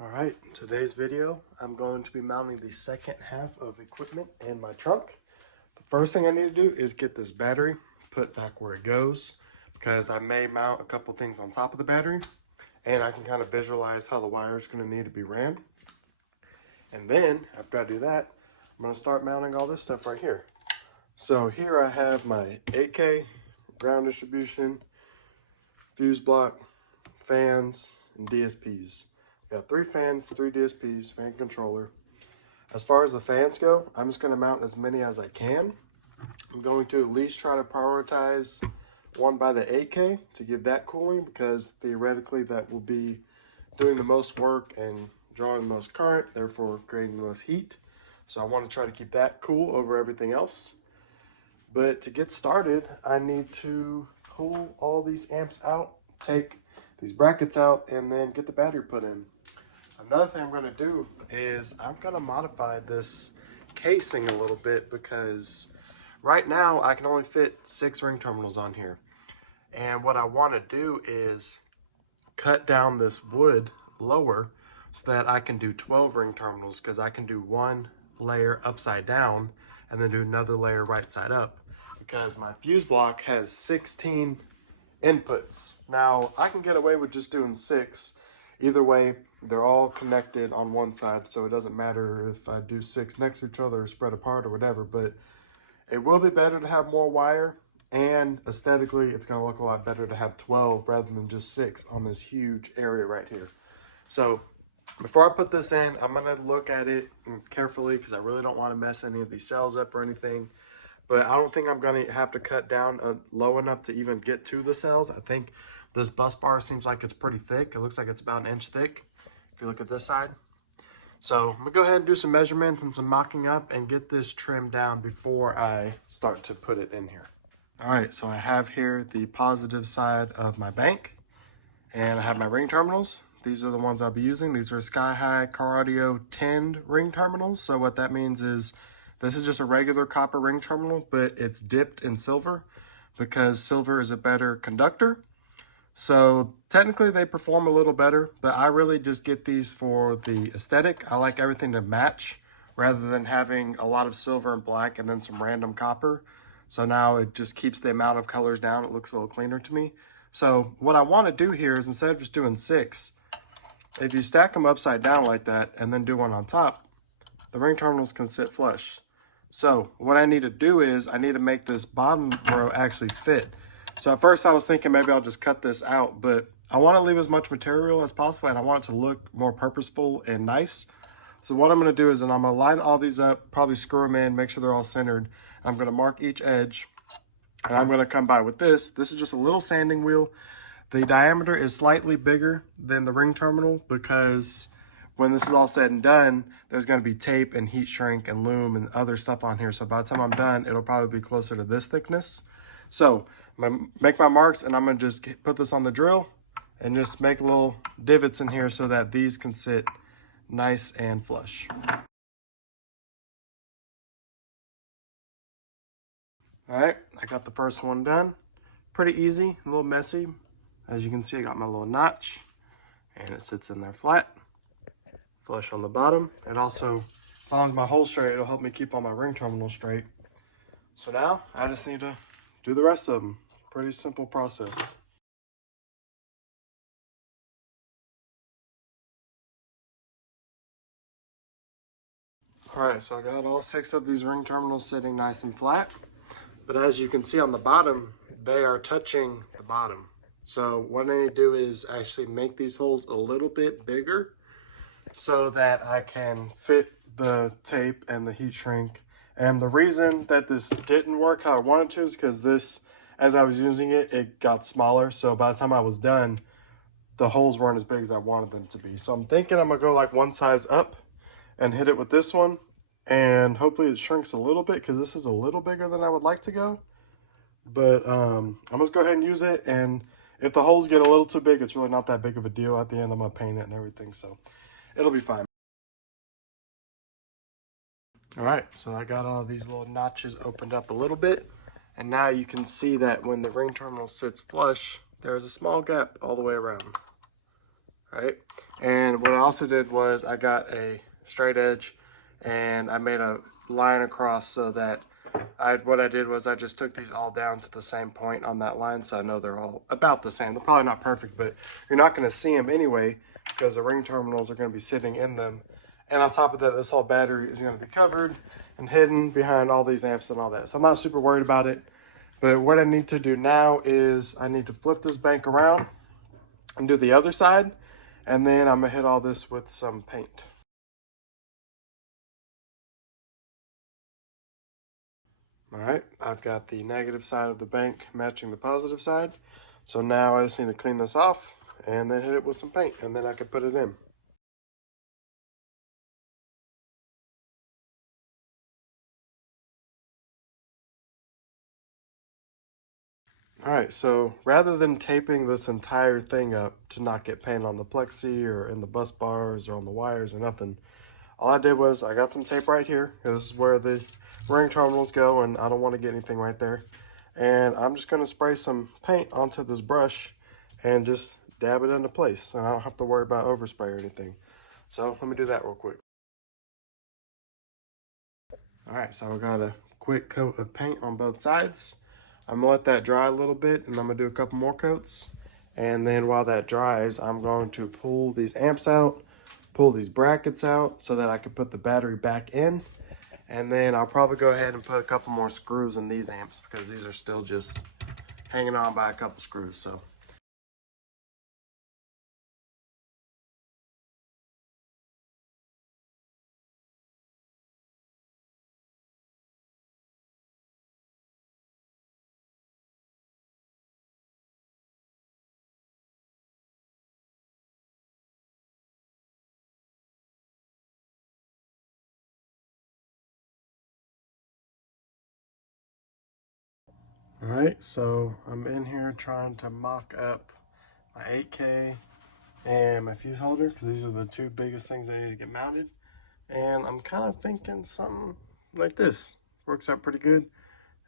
Alright, in today's video, I'm going to be mounting the second half of equipment in my trunk. The first thing I need to do is get this battery put back where it goes, because I may mount a couple things on top of the battery, and I can kind of visualize how the wire is going to need to be ran. And then, after I do that, I'm going to start mounting all this stuff right here. So here I have my 8K ground distribution, fuse block, fans, and DSPs. Got 3 fans, 3 DSPs, fan controller. As far as the fans go, I'm just going to mount as many as I can. I'm going to at least try to prioritize one by the 8K to give that cooling, because theoretically that will be doing the most work and drawing the most current, therefore creating the most heat. So I want to try to keep that cool over everything else. But to get started, I need to pull all these amps out, take these brackets out, and then get the battery put in. Another thing I'm going to do is I'm going to modify this casing a little bit, because right now I can only fit 6 ring terminals on here. And what I want to do is cut down this wood lower so that I can do 12 ring terminals, because I can do one layer upside down and then do another layer right side up, because my fuse block has 16 inputs. Now I can get away with just doing 6. Either way, they're all connected on one side, so it doesn't matter if I do 6 next to each other or spread apart or whatever, but it will be better to have more wire, and aesthetically it's going to look a lot better to have 12 rather than just 6 on this huge area right here. So before I put this in, I'm going to look at it carefully, because I really don't want to mess any of these cells up or anything. But I don't think I'm going to have to cut down low enough to even get to the cells. I think this bus bar seems like it's pretty thick. It looks like it's about 1 inch thick if you look at this side. So I'm going to go ahead and do some measurements and some mocking up and get this trimmed down before I start to put it in here. All right, so I have here the positive side of my bank, and I have my ring terminals. These are the ones I'll be using. These are SkyHi Car Audio tinned ring terminals. So what that means is this is just a regular copper ring terminal, but it's dipped in silver, because silver is a better conductor. So technically they perform a little better, but I really just get these for the aesthetic. I like everything to match rather than having a lot of silver and black and then some random copper. So now it just keeps the amount of colors down. It looks a little cleaner to me. So what I want to do here is, instead of just doing 6, if you stack them upside down like that and then do one on top, the ring terminals can sit flush. So what I need to do is I need to make this bottom row actually fit. So at first I was thinking maybe I'll just cut this out, but I want to leave as much material as possible, and I want it to look more purposeful and nice. So what I'm going to do is, and I'm going to line all these up, probably screw them in, make sure they're all centered. I'm going to mark each edge, and I'm going to come by with this. This is just a little sanding wheel. The diameter is slightly bigger than the ring terminal, because when this is all said and done, there's going to be tape and heat shrink and loom and other stuff on here. So by the time I'm done, it'll probably be closer to this thickness. So I'm going to make my marks, and I'm going to just put this on the drill and just make little divots in here so that these can sit nice and flush. All right, I got the first one done. Pretty easy, a little messy. As you can see, I got my little notch, and it sits in there flat, flush on the bottom. It also, as long as my hole's straight, it'll help me keep all my ring terminals straight. So now I just need to do the rest of them. Pretty simple process. All right, so I got all 6 of these ring terminals sitting nice and flat. But as you can see on the bottom, they are touching the bottom. So what I need to do is actually make these holes a little bit bigger so that I can fit the tape and the heat shrink. And the reason that this didn't work how I wanted to is because this, as I was using it, it got smaller. So by the time I was done, the holes weren't as big as I wanted them to be. So I'm thinking I'm gonna go like one size up and hit it with this one. And hopefully it shrinks a little bit, because this is a little bigger than I would like to go. But I'm just go ahead and use it. And if the holes get a little too big, it's really not that big of a deal. At the end, I'm gonna paint it and everything, so it'll be fine. All right, so I got all these little notches opened up a little bit, and now you can see that when the ring terminal sits flush, there's a small gap all the way around. right? And what I also did was I got a straight edge and I made a line across so that what I did was I just took these all down to the same point on that line, so I know they're all about the same. They're probably not perfect, but you're not going to see them anyway because the ring terminals are going to be sitting in them. And on top of that, this whole battery is going to be covered and hidden behind all these amps and all that. So I'm not super worried about it. But what I need to do now is I need to flip this bank around and do the other side. And then I'm going to hit all this with some paint. All right, I've got the negative side of the bank matching the positive side. So now I just need to clean this off and then hit it with some paint, and then I can put it in. All right, so rather than taping this entire thing up to not get paint on the plexi or in the bus bars or on the wires or nothing, all I did was I got some tape right here. This is where the ring terminals go, and I don't want to get anything right there. And I'm just going to spray some paint onto this brush and just dab it into place. And I don't have to worry about overspray or anything. So let me do that real quick. All right, so I got a quick coat of paint on both sides. I'm gonna let that dry a little bit, and I'm gonna do a couple more coats. And then while that dries, I'm going to pull these amps out, pull these brackets out so that I can put the battery back in. And then I'll probably go ahead and put a couple more screws in these amps because these are still just hanging on by a couple screws. So. All right, so I'm in here trying to mock up my 8K and my fuse holder because these are the two biggest things I need to get mounted. And I'm kind of thinking something like this works out pretty good.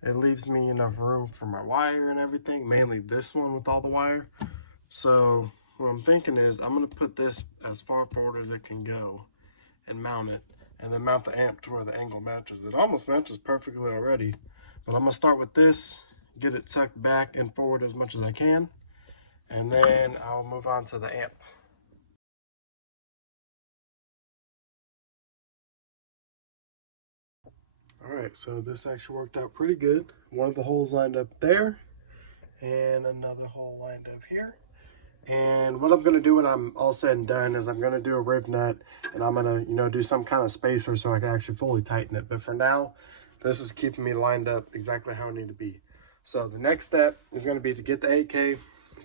It leaves me enough room for my wire and everything, mainly this one with all the wire. So what I'm thinking is I'm going to put this as far forward as it can go and mount it, and then mount the amp to where the angle matches. It almost matches perfectly already, but I'm going to start with this, get it tucked back and forward as much as I can, and then I'll move on to the amp. All right, so this actually worked out pretty good. One of the holes lined up there, and another hole lined up here. And what I'm gonna do when I'm all said and done is I'm gonna do a riv nut, and I'm gonna, do some kind of spacer so I can actually fully tighten it. But for now, this is keeping me lined up exactly how I need to be. So the next step is gonna be to get the 8K,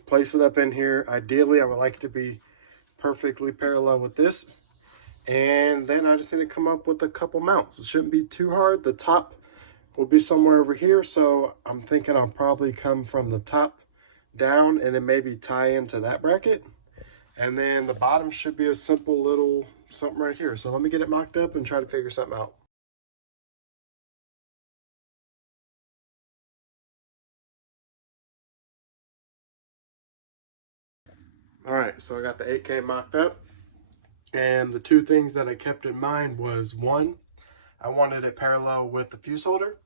place it up in here. Ideally, I would like it to be perfectly parallel with this. And then I just need to come up with a couple mounts. It shouldn't be too hard. The top will be somewhere over here, so I'm thinking I'll probably come from the top down and then maybe tie into that bracket. And then the bottom should be a simple little something right here. So let me get it mocked up and try to figure something out. All right, so I got the 8K mocked up. And the two things that I kept in mind was, one, I wanted it parallel with the fuse holder.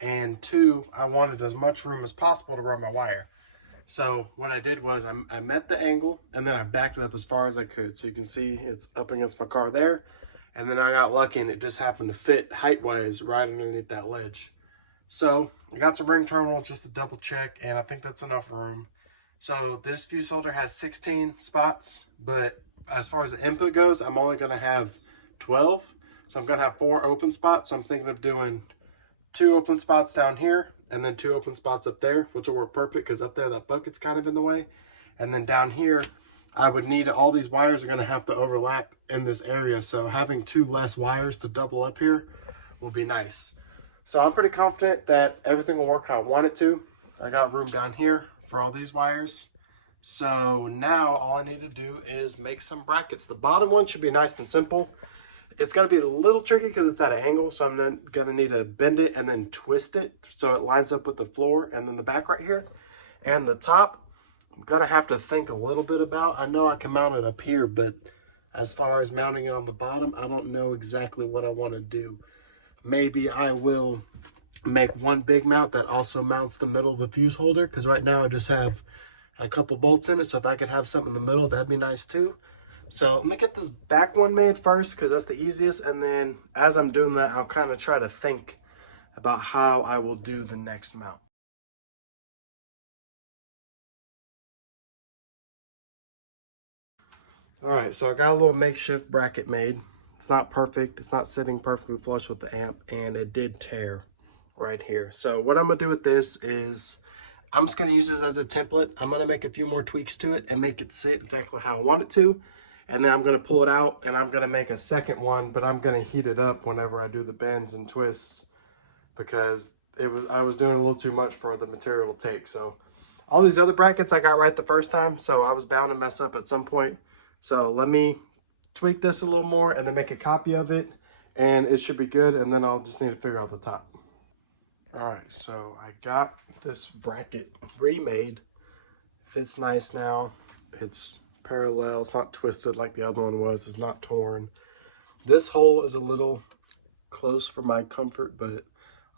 And two, I wanted as much room as possible to run my wire. So what I did was I met the angle and then I backed it up as far as I could. So you can see it's up against my car there. And then I got lucky and it just happened to fit height-wise right underneath that ledge. So I got some ring terminals just to double check, and I think that's enough room. So this fuse holder has 16 spots, but as far as the input goes, I'm only going to have 12. So I'm going to have 4 open spots. So I'm thinking of doing 2 open spots down here and then 2 open spots up there, which will work perfect because up there that bucket's kind of in the way. And then down here, I would need, all these wires are going to have to overlap in this area. So having 2 less wires to double up here will be nice. So I'm pretty confident that everything will work how I want it to. I got room down here for all these wires. So now all I need to do is make some brackets. The bottom one should be nice and simple. It's going to be a little tricky because it's at an angle, so I'm then going to need to bend it and then twist it so it lines up with the floor and then the back right here. And the top, I'm gonna have to think a little bit about. I know I can mount it up here, but as far as mounting it on the bottom, I don't know exactly what I want to do. Maybe I will make one big mount that also mounts the middle of the fuse holder, because right now I just have a couple bolts in it, so if I could have something in the middle, that'd be nice too. So let me get this back one made first, because that's the easiest, and then as I'm doing that, I'll kind of try to think about how I will do the next mount. All right, so I got a little makeshift bracket made. It's not perfect, it's not sitting perfectly flush with the amp, and it did tear right here. So what I'm gonna do with this is, I'm just gonna use this as a template. I'm gonna make a few more tweaks to it and make it sit exactly how I want it to. And then I'm gonna pull it out and I'm gonna make a second one, but I'm gonna heat it up whenever I do the bends and twists, because I was doing a little too much for the material to take. So all these other brackets I got right the first time, so I was bound to mess up at some point. So let me tweak this a little more and then make a copy of it, and it should be good. And then I'll just need to figure out the top. All right, so I got this bracket remade. Fits nice now. It's parallel, it's not twisted like the other one was, it's not torn. This hole is a little close for my comfort, but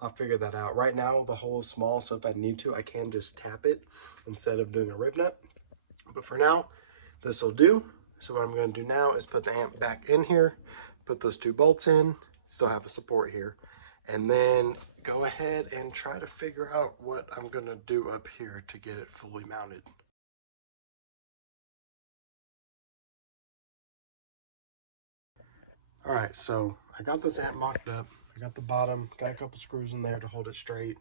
I'll figure that out. Right now, the hole is small, so if I need to, I can just tap it instead of doing a rib nut. But for now, this will do. So what I'm gonna do now is put the amp back in here, put those two bolts in, still have a support here, and then go ahead and try to figure out what I'm gonna do up here to get it fully mounted. All right, so I got this amp mocked up. I got the bottom, got a couple screws in there to hold it straight,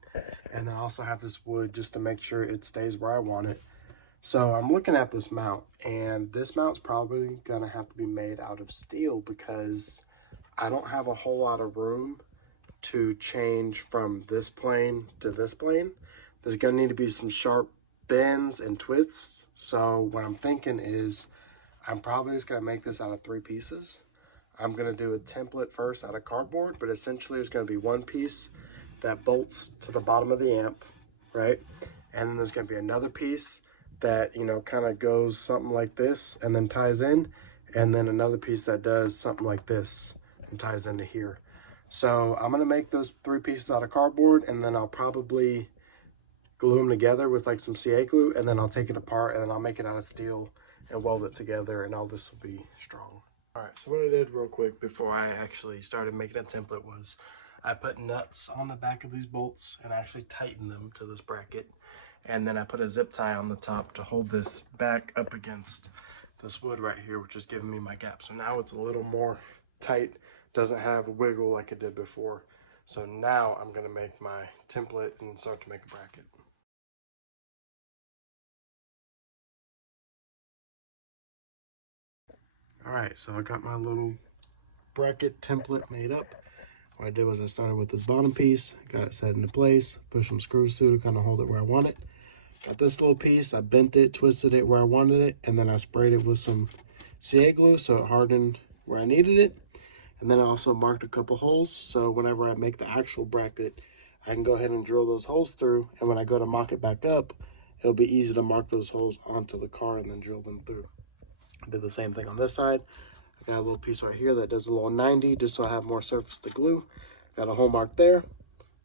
and then I also have this wood just to make sure it stays where I want it. So I'm looking at this mount, and this mount's probably gonna have to be made out of steel, because I don't have a whole lot of room to change from this plane to this plane. There's gonna need to be some sharp bends and twists. So what I'm thinking is, I'm probably just gonna make this out of 3 pieces. I'm gonna do a template first out of cardboard, but essentially there's gonna be one piece that bolts to the bottom of the amp, right? And then there's gonna be another piece that, you know, kind of goes something like this and then ties in, and then another piece that does something like this and ties into here. So I'm gonna make those 3 pieces out of cardboard, and then I'll probably glue them together with like some CA glue, and then I'll take it apart, and then I'll make it out of steel and weld it together, and all this will be strong. All right, so what I did real quick before I actually started making a template was I put nuts on the back of these bolts and actually tightened them to this bracket. And then I put a zip tie on the top to hold this back up against this wood right here, which is giving me my gap. So now it's a little more tight, doesn't have wiggle like it did before. So now I'm gonna make my template and start to make a bracket. All right, so I got my little bracket template made up. What I did was I started with this bottom piece, got it set into place, pushed some screws through to kind of hold it where I want it. Got this little piece, I bent it, twisted it where I wanted it, and then I sprayed it with some CA glue so it hardened where I needed it. And then I also marked a couple holes, so whenever I make the actual bracket, I can go ahead and drill those holes through, and when I go to mock it back up, it'll be easy to mark those holes onto the car and then drill them through. I did the same thing on this side. I got a little piece right here that does a little 90 just so I have more surface to glue. Got a hole marked there.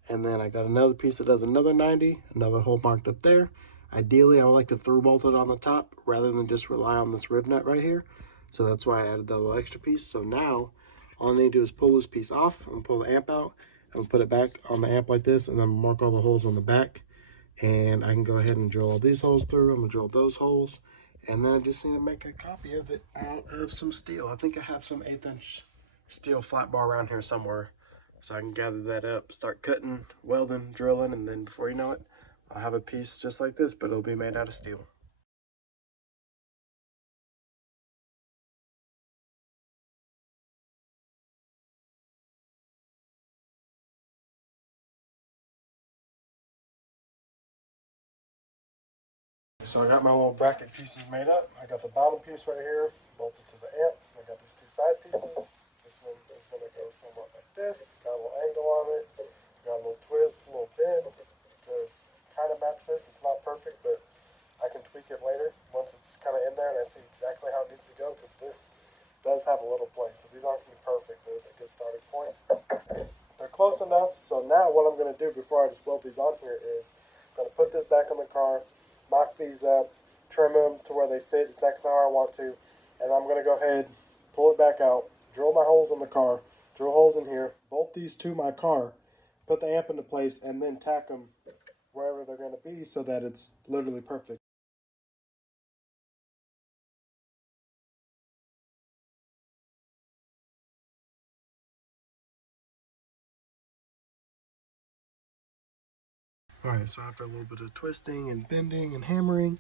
And then I got another piece that does another 90, another hole marked up there. Ideally, I would like to through bolt it on the top rather than just rely on this rib nut right here. So that's why I added that little extra piece. So now all I need to do is pull this piece off. I'm gonna pull the amp out. I'm gonna put it back on the amp like this, and then mark all the holes on the back. And I can go ahead and drill all these holes through. I'm gonna drill those holes. And then I just need to make a copy of it out of some steel. I think I have some 1/8" steel flat bar around here somewhere. So I can gather that up, start cutting, welding, drilling, and then before you know it, I'll have a piece just like this, but it'll be made out of steel. So I got my little bracket pieces made up. I got the bottom piece right here, bolted to the amp. I got these 2 side pieces. This one is going to go somewhat like this. Got a little angle on it. Got a little twist, a little bend to kind of match this. It's not perfect, but I can tweak it later once it's kind of in there and I see exactly how it needs to go, because this does have a little play. So these aren't going to be perfect, but it's a good starting point. They're close enough. So now what I'm going to do before I just weld these on here is I'm going to put this back on the car, mock these up, trim them to where they fit exactly how I want to, and I'm going to go ahead, pull it back out, drill my holes in the car, drill holes in here, bolt these to my car, put the amp into place, and then tack them wherever they're going to be so that it's literally perfect. Alright, so after a little bit of twisting and bending and hammering,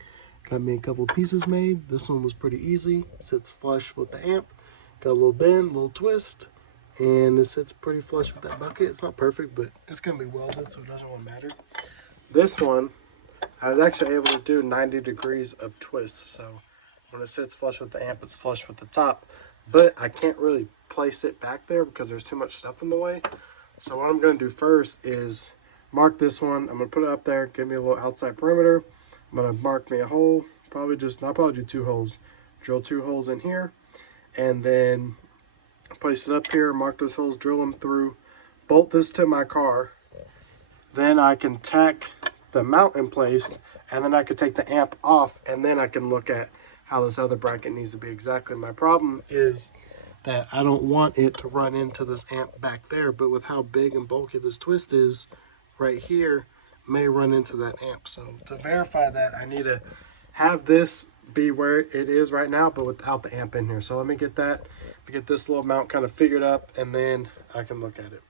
got me a couple pieces made. This one was pretty easy. Sits flush with the amp. Got a little bend, a little twist, and it sits pretty flush with that bucket. It's not perfect, but it's going to be welded, so it doesn't really matter. This one, I was actually able to do 90 degrees of twist, so when it sits flush with the amp, it's flush with the top. But I can't really place it back there because there's too much stuff in the way. So what I'm going to do first is mark this one. I'm going to put it up there, give me a little outside perimeter. I'm going to mark me a hole, I'll probably do 2 holes. Drill 2 holes in here, and then place it up here, mark those holes, drill them through, bolt this to my car. Then I can tack the mount in place, and then I could take the amp off, and then I can look at how this other bracket needs to be exactly. My problem is that I don't want it to run into this amp back there, but with how big and bulky this twist is, right here may run into that amp. So to verify that, I need to have this be where it is right now, but without the amp in here. So let me get this little mount kind of figured up, and then I can look at it.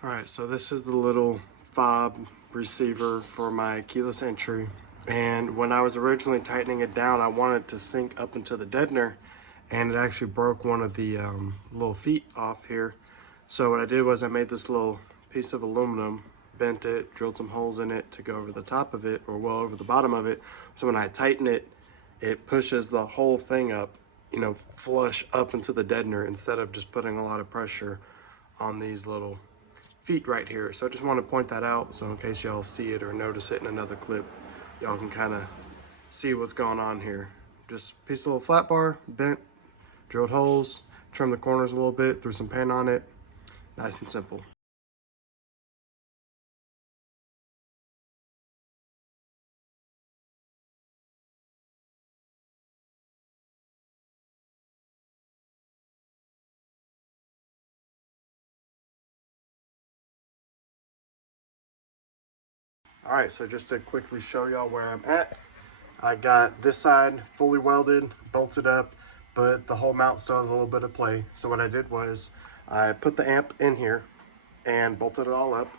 All right, so this is the little fob receiver for my keyless entry. And when I was originally tightening it down, I wanted it to sink up into the deadener, and it actually broke one of the little feet off here. So what I did was I made this little piece of aluminum, bent it, drilled some holes in it to go over the top of it, or well over the bottom of it. So when I tighten it, it pushes the whole thing up, you know, flush up into the deadener, instead of just putting a lot of pressure on these little feet right here. So I just want to point that out, so in case y'all see it or notice it in another clip, y'all can kind of see what's going on here. Just a piece of little flat bar, bent, drilled holes, trim the corners a little bit, threw some paint on it. Nice and simple. All right, so just to quickly show y'all where I'm at, I got this side fully welded, bolted up, but the whole mount still has a little bit of play. So what I did was I put the amp in here and bolted it all up,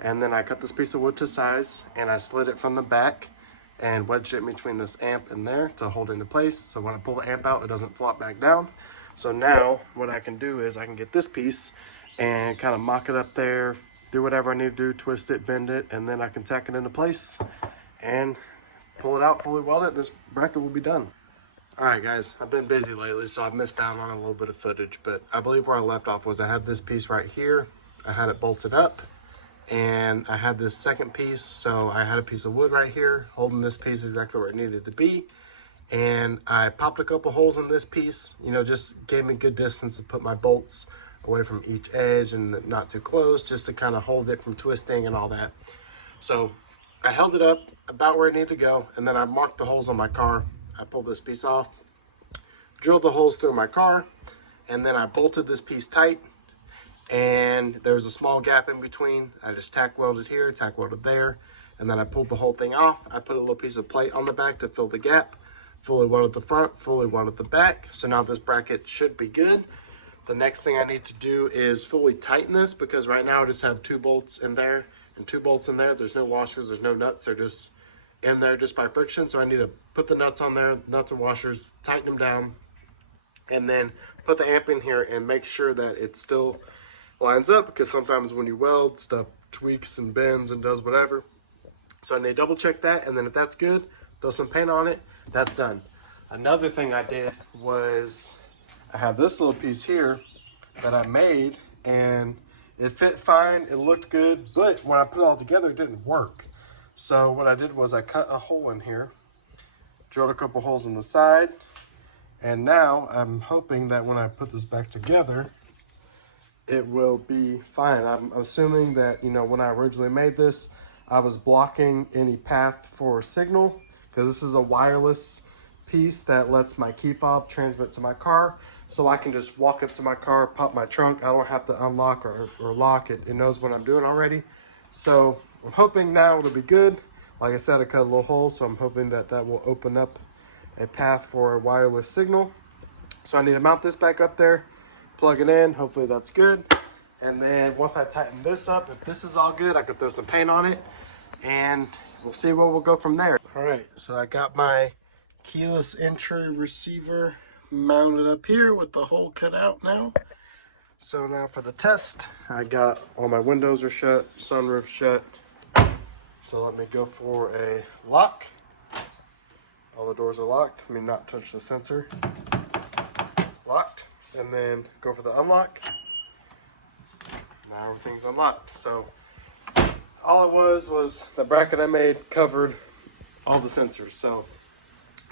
and then I cut this piece of wood to size, and I slid it from the back and wedged it between this amp and there to hold it into place. So when I pull the amp out, it doesn't flop back down. So now what I can do is I can get this piece and kind of mock it up there, do whatever I need to do, twist it, bend it, and then I can tack it into place and pull it out, fully weld it. This bracket will be done. All right, guys, I've been busy lately, so I've missed out on a little bit of footage, but I believe where I left off was I had this piece right here. I had it bolted up, and I had this second piece, so I had a piece of wood right here holding this piece exactly where it needed to be, and I popped a couple holes in this piece, you know, just gave me good distance to put my bolts away from each edge and not too close, just to kind of hold it from twisting and all that. So I held it up about where it needed to go, and then I marked the holes on my car. I pulled this piece off, drilled the holes through my car, and then I bolted this piece tight, and there was a small gap in between. I just tack welded here, tack welded there, and then I pulled the whole thing off. I put a little piece of plate on the back to fill the gap, fully welded the front, fully welded the back. So now this bracket should be good. The next thing I need to do is fully tighten this, because right now I just have 2 bolts in there and 2 bolts in there. There's no washers, there's no nuts, they're just in there just by friction. So I need to put the nuts on there, nuts and washers, tighten them down, and then put the amp in here and make sure that it still lines up, because sometimes when you weld, stuff tweaks and bends and does whatever. So I need to double check that, and then if that's good, throw some paint on it, that's done. Another thing I did was I have this little piece here that I made, and it fit fine, it looked good, but when I put it all together, it didn't work. So what I did was I cut a hole in here, drilled a couple holes in the side. And now I'm hoping that when I put this back together, it will be fine. I'm assuming that, you know, when I originally made this, I was blocking any path for signal, because this is a wireless piece that lets my key fob transmit to my car. So I can just walk up to my car, pop my trunk. I don't have to unlock or lock it. It knows what I'm doing already. So I'm hoping now it'll be good. Like I said, I cut a little hole, so I'm hoping that that will open up a path for a wireless signal. So I need to mount this back up there, plug it in. Hopefully that's good. And then once I tighten this up, if this is all good, I can throw some paint on it and we'll see where we'll go from there. All right, so I got my keyless entry receiver mounted up here with the hole cut out now. So now for the test, I got all my windows are shut, sunroof shut. So let me go for a lock. All the doors are locked. I mean, not touch the sensor. Locked. And then go for the unlock. Now everything's unlocked. So all it was the bracket I made covered all the sensors. So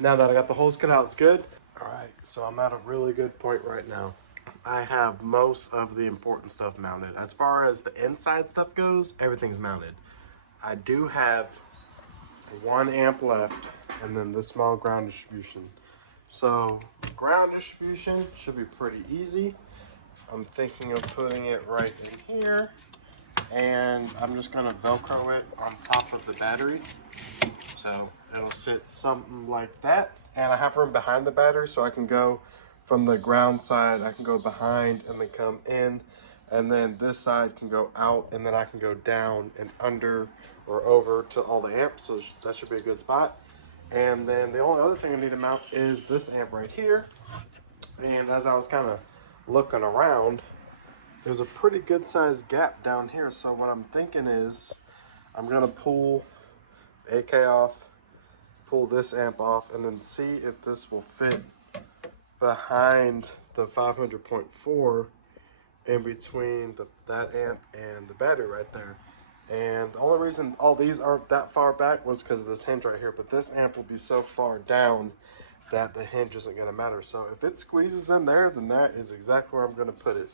now that I got the holes cut out, it's good. All right, so I'm at a really good point right now. I have most of the important stuff mounted. As far as the inside stuff goes, everything's mounted. I do have 1 amp left and then the small ground distribution. So ground distribution should be pretty easy. I'm thinking of putting it right in here, and I'm just gonna Velcro it on top of the battery. So it'll sit something like that. And I have room behind the battery, so I can go from the ground side, I can go behind and then come in, and then this side can go out, and then I can go down and under or over to all the amps. So that should be a good spot. And then the only other thing I need to mount is this amp right here. And as I was kind of looking around, there's a pretty good sized gap down here. So what I'm thinking is I'm gonna pull AK off, pull this amp off, and then see if this will fit behind the 500.4 in between that amp and the battery right there. And the only reason all these aren't that far back was because of this hinge right here, but this amp will be so far down that the hinge isn't going to matter. So if it squeezes in there, then that is exactly where I'm going to put it.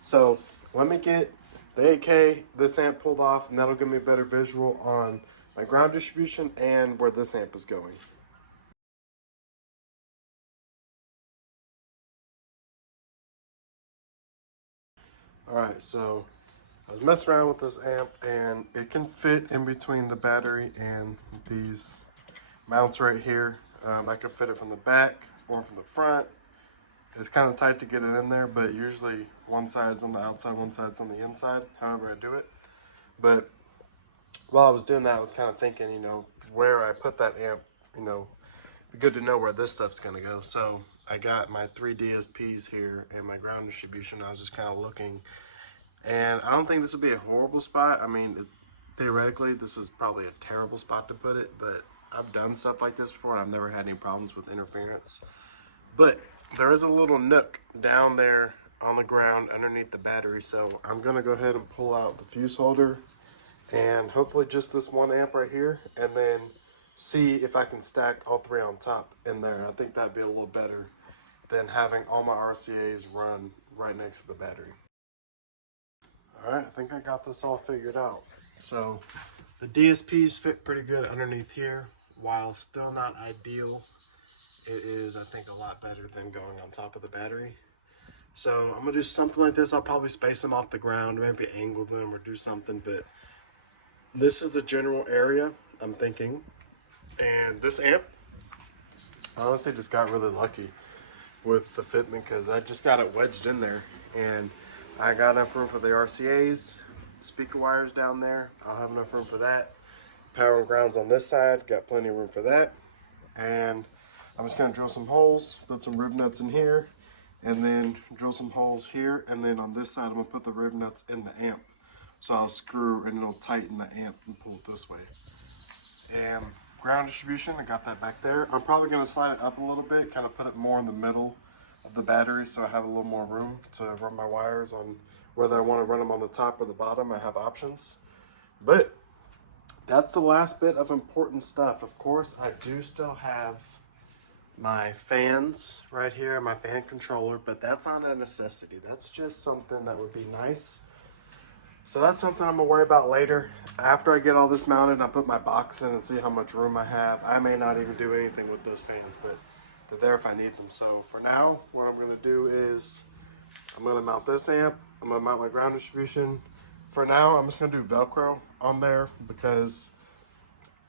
So let me get the AK, this amp pulled off, and that'll give me a better visual on my ground distribution and where this amp is going. All right, so I was messing around with this amp, and it can fit in between the battery and these mounts right here. I can fit it from the back or from the front. It's kind of tight to get it in there, but usually one side's on the outside, one side's on the inside, however I do it. But while I was doing that, I was kind of thinking, you know, where I put that amp, you know, be good to know where this stuff's gonna go. So I got my 3 DSPs here and my ground distribution. I was just kind of looking, and I don't think this would be a horrible spot. I mean, theoretically, this is probably a terrible spot to put it, but I've done stuff like this before and I've never had any problems with interference. But there is a little nook down there on the ground underneath the battery, so I'm gonna go ahead and pull out the fuse holder and hopefully just this 1 amp right here, and then see if I can stack all 3 on top in there. I think that'd be a little better than having all my RCAs run right next to the battery. All right, I think I got this all figured out. So the DSPs fit pretty good underneath here. While still not ideal, it is, I think, a lot better than going on top of the battery. So I'm gonna do something like this. I'll probably space them off the ground, maybe angle them or do something, but this is the general area I'm thinking. And this amp, I honestly just got really lucky with the fitment because I just got it wedged in there, and I got enough room for the RCAs, speaker wires down there. I'll have enough room for that. Power and ground's on this side, got plenty of room for that. And I'm just gonna drill some holes, put some riv nuts in here, and then drill some holes here. And then on this side, I'm gonna put the riv nuts in the amp. So I'll screw and it'll tighten the amp and pull it this way. And ground distribution, I got that back there. I'm probably gonna slide it up a little bit, kind of put it more in the middle of the battery so I have a little more room to run my wires on, whether I wanna run them on the top or the bottom. I have options. But that's the last bit of important stuff. Of course, I do still have my fans right here, my fan controller, but that's not a necessity. That's just something that would be nice. So that's something I'm gonna worry about later. After I get all this mounted and I put my box in and see how much room I have, I may not even do anything with those fans, but they're there if I need them. So for now, what I'm gonna do is I'm gonna mount this amp, I'm gonna mount my ground distribution. For now, I'm just gonna do Velcro on there because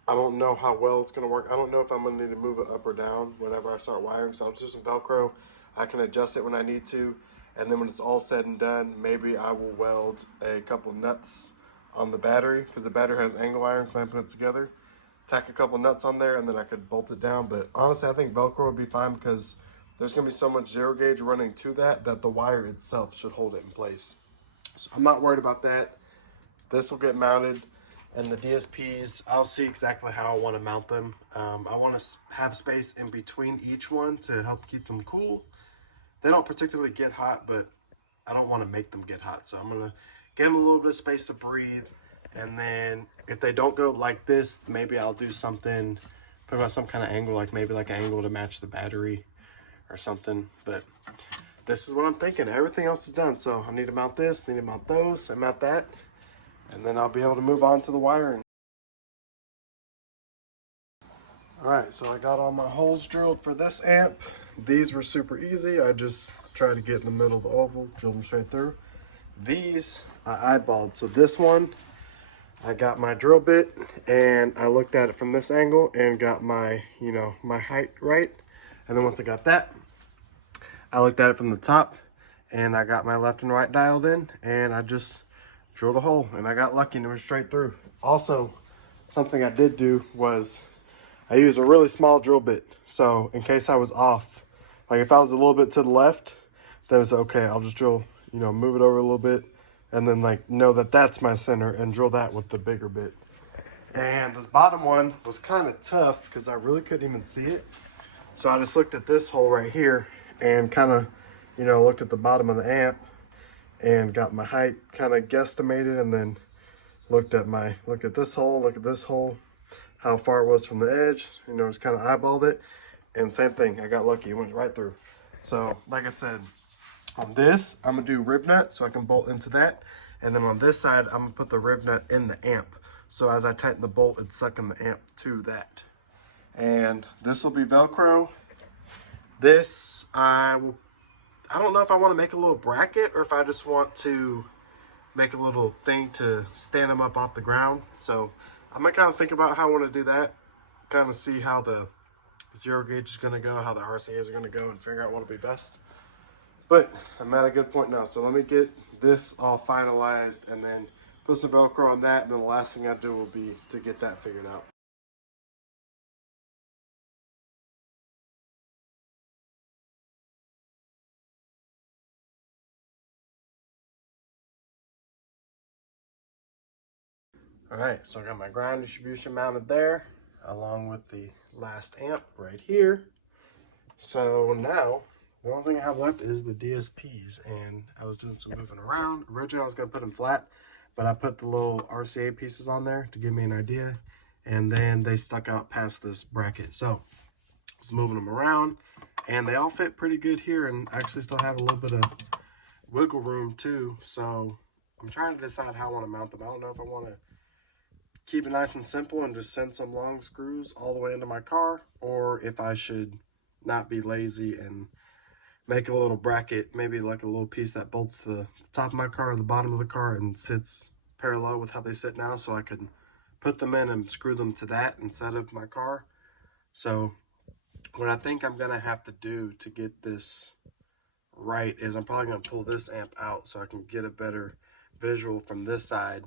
I don't know how well it's gonna work. I don't know if I'm gonna need to move it up or down whenever I start wiring. So I'll just do some Velcro. I can adjust it when I need to. And then when it's all said and done, maybe I will weld a couple nuts on the battery because the battery has angle iron clamping it together. Tack a couple nuts on there and then I could bolt it down. But honestly, I think Velcro would be fine because there's gonna be so much zero gauge running to that the wire itself should hold it in place. So I'm not worried about that. This will get mounted. And the DSPs, I'll see exactly how I want to mount them. I want to have space in between each one to help keep them cool. They don't particularly get hot, but I don't want to make them get hot. So I'm going to give them a little bit of space to breathe. And then if they don't go like this, maybe I'll do something, put about some kind of angle, like maybe like an angle to match the battery or something. But this is what I'm thinking. Everything else is done. So I need to mount this, need to mount those, and mount that. And then I'll be able to move on to the wiring. Alright, so I got all my holes drilled for this amp. These were super easy. I just tried to get in the middle of the oval, drill them straight through. These I eyeballed. So this one, I got my drill bit and I looked at it from this angle and got my, my height right. And then once I got that, I looked at it from the top and I got my left and right dialed in and I just drilled a hole and I got lucky and it went straight through. Also, something I did do was I used a really small drill bit. So in case I was off, like if I was a little bit to the left, then it's okay. I'll just drill, move it over a little bit and then like know that that's my center and drill that with the bigger bit. And this bottom one was kind of tough because I really couldn't even see it. So I just looked at this hole right here and kind of, looked at the bottom of the amp and got my height kind of guesstimated and then look at this hole, how far it was from the edge, just kind of eyeballed it. And same thing, I got lucky, it went right through. So like I said, on this, I'm gonna do rib nut so I can bolt into that. And then on this side, I'm gonna put the rib nut in the amp. So as I tighten the bolt, it's sucking the amp to that. And this will be Velcro. This, I don't know if I want to make a little bracket or if I just want to make a little thing to stand them up off the ground. So I'm gonna kind of think about how I want to do that. Kind of see how the zero gauge is gonna go, how the RCAs are gonna go, and figure out what'll be best. But I'm at a good point now. So let me get this all finalized and then put some Velcro on that. And then the last thing I do will be to get that figured out. All right, so I got my ground distribution mounted there, along with the last amp right here. So now, the only thing I have left is the DSPs, and I was doing some moving around. Originally, I was gonna put them flat, but I put the little RCA pieces on there to give me an idea, and then they stuck out past this bracket. So I was moving them around, and they all fit pretty good here, and actually still have a little bit of wiggle room too. So I'm trying to decide how I want to mount them. I don't know if I want to keep it nice and simple and just send some long screws all the way into my car, or if I should not be lazy and make a little bracket, maybe like a little piece that bolts to the top of my car or the bottom of the car and sits parallel with how they sit now, so I could put them in and screw them to that instead of my car. So what I think I'm gonna have to do to get this right is I'm probably gonna pull this amp out so I can get a better visual from this side,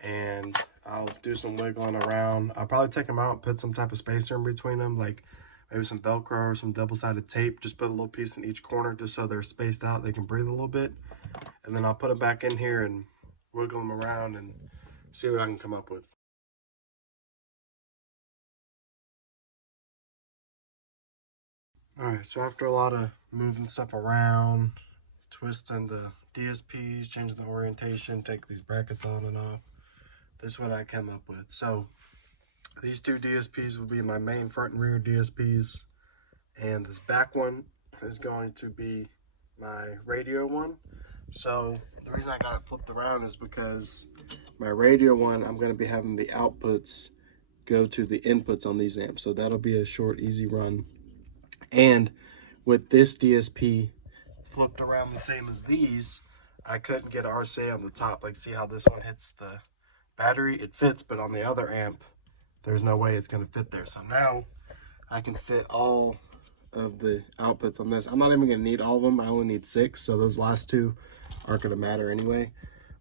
and I'll do some wiggling around. I'll probably take them out, put some type of spacer in between them, like maybe some Velcro or some double-sided tape. Just put a little piece in each corner just so they're spaced out, they can breathe a little bit. And then I'll put them back in here and wiggle them around and see what I can come up with. All right, so after a lot of moving stuff around, twisting the DSPs, changing the orientation, take these brackets on and off, this is what I came up with. So these two DSPs will be my main front and rear DSPs. and this back one is going to be my radio one. So the reason I got it flipped around is because my radio one, I'm going to be having the outputs go to the inputs on these amps. So that'll be a short, easy run. And with this DSP flipped around the same as these, I couldn't get RCA on the top. Like, see how this one hits the battery? It fits, but on the other amp, there's no way it's going to fit there. So now I can fit all of the outputs on this. I'm not even going to need all of them. I only need 6, so those last 2 aren't going to matter anyway.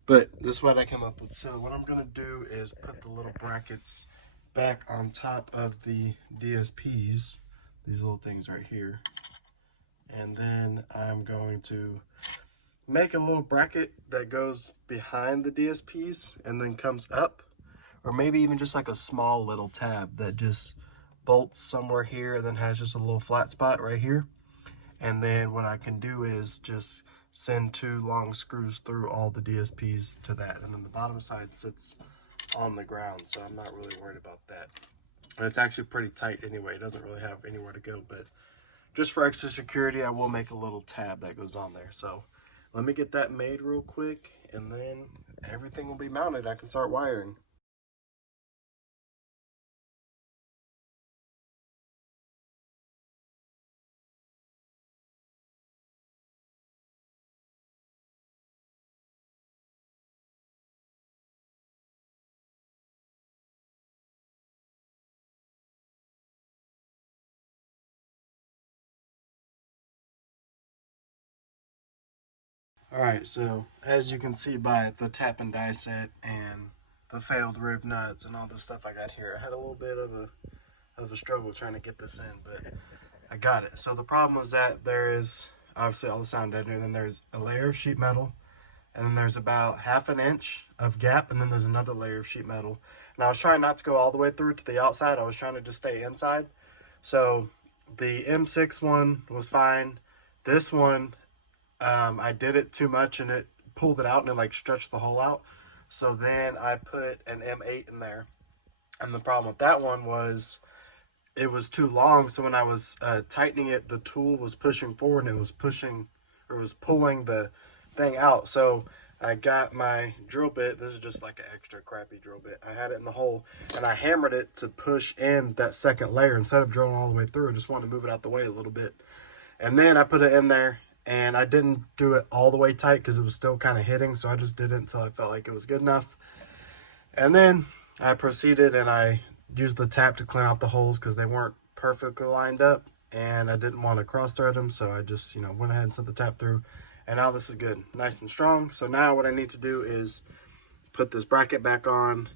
But this is what I come up with. So what I'm going to do is put the little brackets back on top of the DSPs, these little things right here. And then I'm going to make a little bracket that goes behind the DSPs and then comes up, or maybe even just like a small little tab that just bolts somewhere here and then has just a little flat spot right here. And then what I can do is just send 2 long screws through all the DSPs to that, and then the bottom side sits on the ground, so I'm not really worried about that. And it's actually pretty tight anyway. It doesn't really have anywhere to go, but just for extra security, I will make a little tab that goes on there. So let me get that made real quick, and then everything will be mounted. I can start wiring. All right, so as you can see by the tap and die set and the failed rib nuts and all the stuff I got here, I had a little bit of a struggle trying to get this in, but I got it. So the problem was that there is obviously all the sound deadener, then there's a layer of sheet metal, and then there's about 1/2 inch of gap, and then there's another layer of sheet metal. And I was trying not to go all the way through to the outside. I was trying to just stay inside. So the M6 one was fine. This one, I did it too much and it pulled it out and it like stretched the hole out. So then I put an M8 in there. And the problem with that one was it was too long. So when I was tightening it, the tool was pushing forward and it was pushing, or was pulling the thing out. So I got my drill bit. This is just like an extra crappy drill bit. I had it in the hole and I hammered it to push in that second layer. Instead of drilling all the way through, I just wanted to move it out the way a little bit. And then I put it in there, and I didn't do it all the way tight because it was still kind of hitting. So I just did it until I felt like it was good enough. And then I proceeded and I used the tap to clean out the holes because they weren't perfectly lined up. And I didn't want to cross thread them. So I just, went ahead and sent the tap through. And now this is good, nice and strong. So now what I need to do is put this bracket back on,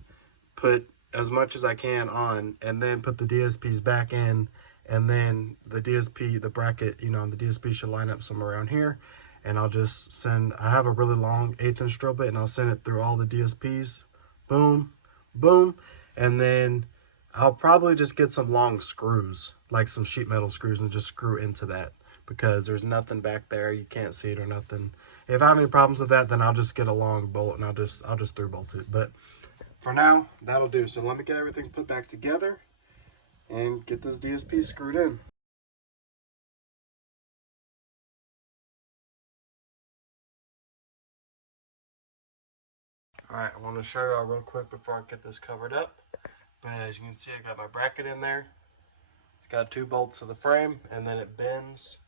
put as much as I can on, and then put the DSPs back in. And then the DSP, the bracket, the DSP should line up somewhere around here. And I'll just send, I have a really long 1/8 inch drill bit, and I'll send it through all the DSPs. Boom, boom. And then I'll probably just get some long screws, like some sheet metal screws, and just screw into that because there's nothing back there. You can't see it or nothing. If I have any problems with that, then I'll just get a long bolt and I'll just through bolt it. But for now, that'll do. So let me get everything put back together and get those DSPs screwed in. Alright, I want to show y'all real quick before I get this covered up. But as you can see, I got my bracket in there. Got 2 bolts to the frame, and then it bends.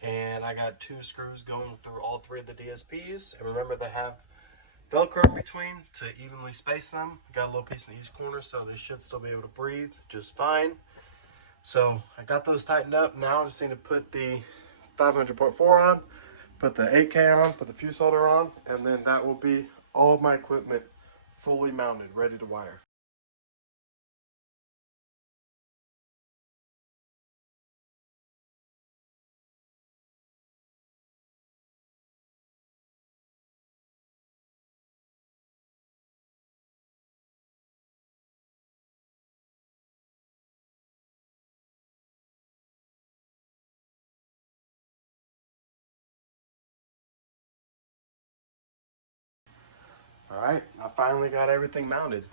And I got 2 screws going through all 3 of the DSPs. And remember, they have Velcro in between to evenly space them. Got a little piece in each corner, so they should still be able to breathe just fine. So I got those tightened up. Now I just need to put the 500.4 on, put the 8K on, put the fuse holder on, and then that will be all of my equipment fully mounted, ready to wire. All right, I finally got everything mounted.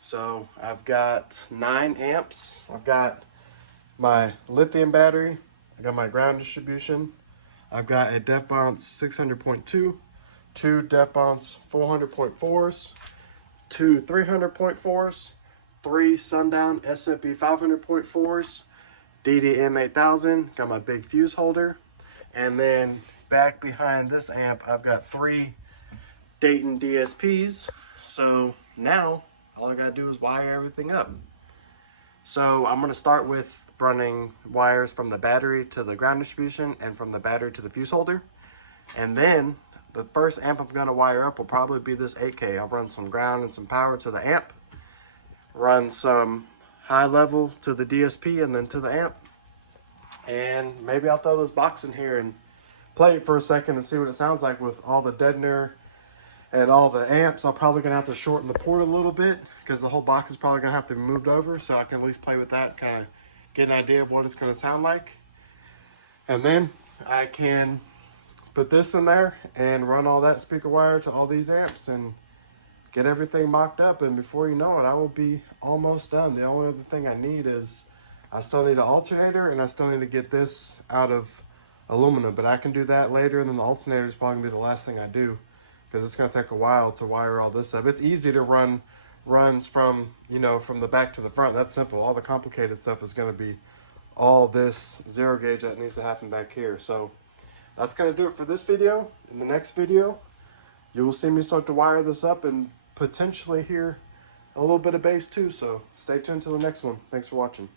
So I've got 9 amps. I've got my lithium battery. I got my ground distribution. I've got a def bounce 600.2, two def bounce 400.4s, two 300.4s, three Sundown SFP 500.4s, DDM 8000, got my big fuse holder, and then back behind this amp, I've got three Dayton DSPs. So now all I gotta do is wire everything up. So I'm gonna start with running wires from the battery to the ground distribution and from the battery to the fuse holder. And then the first amp I'm gonna wire up will probably be this 8K. I'll run some ground and some power to the amp, run some high level to the DSP and then to the amp. And maybe I'll throw this box in here and play it for a second and see what it sounds like with all the deadener and all the amps. I'm probably gonna have to shorten the port a little bit because the whole box is probably gonna have to be moved over, so I can at least play with that, kind of get an idea of what it's gonna sound like. And then I can put this in there and run all that speaker wire to all these amps and get everything mocked up, and before you know it, I will be almost done. The only other thing I need is, I still need an alternator and I still need to get this out of aluminum, but I can do that later, and then the alternator is probably gonna be the last thing I do because it's gonna take a while to wire all this up. It's easy to run runs from, you know, from the back to the front. That's simple. All the complicated stuff is gonna be all this zero gauge that needs to happen back here. So that's gonna do it for this video. In the next video, you will see me start to wire this up and potentially hear a little bit of bass too. So stay tuned to the next one. Thanks for watching.